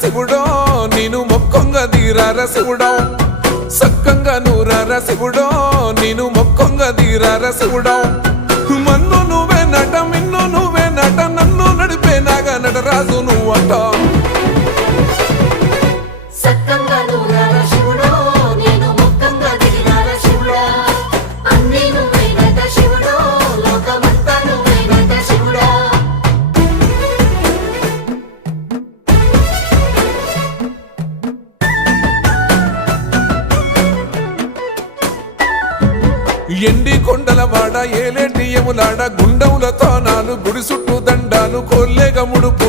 శివుడో నేను మొక్కొంగ దీరార శివుడో సక్కంగా నూరార శివుడో నేను మొక్కొంగ దీరార శివుడో మన్ను నువ్వే నట మిన్ను నువ్వే నట నన్ను నడిపే నాగా నటరాజు నువ్వంట ఎండి కొండలవాడ ఏలేటి యములాడ గుండములతో నాలు గుడి చుట్టూ దండాలు కొల్లేగ ముడుపు